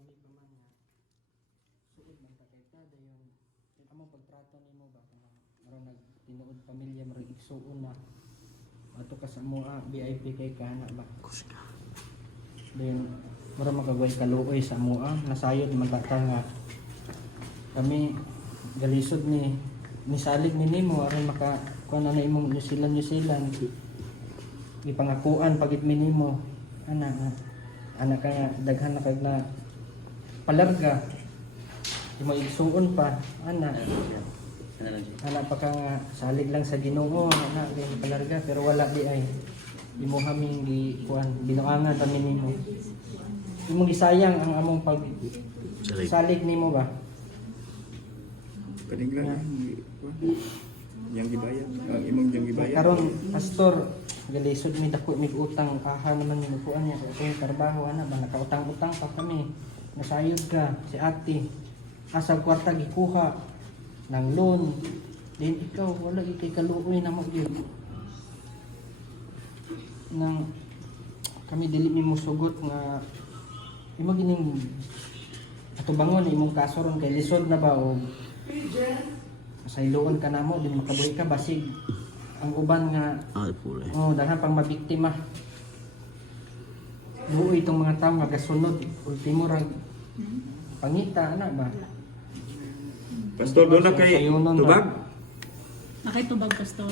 kami pa man nga suod man ta kay kada yung amo pagtrato nimo ba kanang maron nagtinuod pamilya maron igsuon na ato ka sa moa VIP kay kana ba then maron makagway kaluoy sa moa nasayod man ta nga kami galisod ni salig ni nimo aron maka kuan na imong New Zealand ipangakuan pagit minimo ana ka daghan na kag na palarga imo igsuon pa ana pa ka nga salig lang sa Ginoo ana kay palarga pero wala di ay imo haming gi kuan binuangan pa minimo imong gisayang ang among pag salig nimo ba Paninglan yang gibayad ang imong yang gibayad karon pastor galisod mi dako mig utang aha naman ni kuan niya kay trabaho ana ba nakautang-utang pa kami nasayod ka si ate asa kwarta gikuha ng loan din ikaw wala kay kaluoy na mo gyud nang kami dili mi mosugot nga imo gining atubangon imong kaso ron kay lisod na ba o sayloon ka na mo din makabuhi ka basig ang uban nga daghan pang mabiktima buoy itong mga tao nga gasunod ultimo rag pangita ana ba pastor do na kay tubag Nakay tubag pastor.